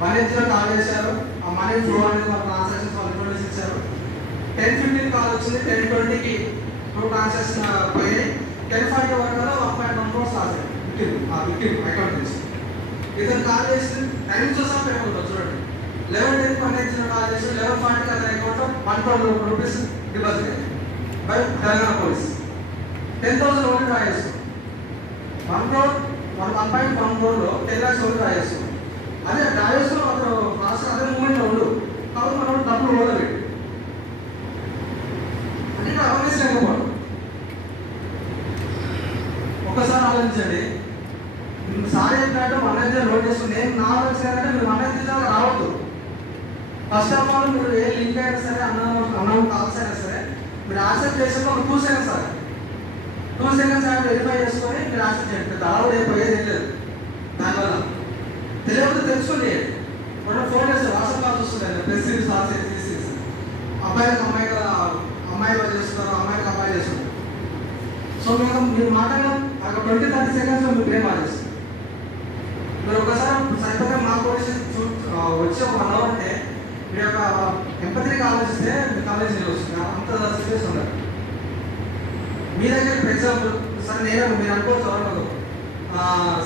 180 call చేశారు, ఆ money flow అనేది వాళ్ళ ట్రాన్సాక్షన్స్ వాళ్ళు ఇంట్రొడ్యూస్ ఇచ్చారు. 10:15 కాల్ వచ్చింది, 10:20కి 2 ట్రాన్సాక్షన్ పోయాయి. 10:40 వరకు 1.1 crores లాస్ విక్టిమ్ అకౌంట్ నుంచి. ఇతను కాల్ చేసి టైం చూసా పేమెంట్ చూడండి. 11:10 180 కాల్ చేసి 11:40 అతని అకౌంట్లో 1 crore రూపీస్ డిపాజిట్ అయ్యింది by Telangana police. 10,000 only draw చేస్తాం. 1.1 crore 10 lakhs ఓన్లీ డ్రా చేస్తాం. అదే డ్రా చేస్తున్నాం అతను ఫాస్ట్ అదే మూమెంట్లో ఉండు కాబట్టి మనం డబ్బులు ఓడబెట్టి అంటే అవేర్నెస్ లేకపోవడం. ఒక్కసారి ఆలోచించండి. సార్ చెప్పినట్టు 180 లోడ్ చేస్తుంది. నేను నా వచ్చిందంటే మీరు 180 రావద్దు. ఫస్ట్ ఆఫ్ ఆల్ మీరు ఏ లింక్ అయినా సరే అన్నౌన్ కాల్స్ అయినా సరే మీరు యాక్సెప్ట్ చేసిన ఒక 2 seconds సార్ 2 seconds వెరిఫై చేసుకొని మీరు యాక్సెప్ట్ చేయండి. దాదాపు రేపు పోయేది ఏం లేదు. దానివల్ల తెలియకపోతే తెలుసుకోండి. మనం ఫోన్ చేస్తే వాట్సాప్ కాల్స్ వస్తుంది, ప్రెస్ సిరీస్ అబ్బాయిలకు అమ్మాయి చేస్తున్నారు, అమ్మాయికి అబ్బాయి చేస్తున్నారు. సో మీరు మాట్లాడడం ఒక 20-30 seconds మీరు ప్రేమ చేస్తారు. మీరు ఒకసారి సరిగ్గా మా పోలీసు వచ్చి ఒక 1 hour అంటే మీ యొక్క ఎంపతికి ఆలోచిస్తే మీ కాలేజ్ వస్తుంది. అంత సీరియస్ ఉండదు. మీ దగ్గర ఫర్ ఎగ్జాంపుల్ సరే నేను మీరు అనుకోవచ్చు ఎవరు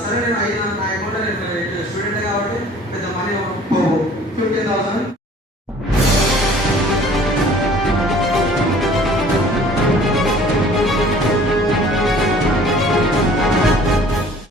సరే నేను నా అకౌంట్లో నేను స్టూడెంట్ కాబట్టి పెద్ద మనీ 15,000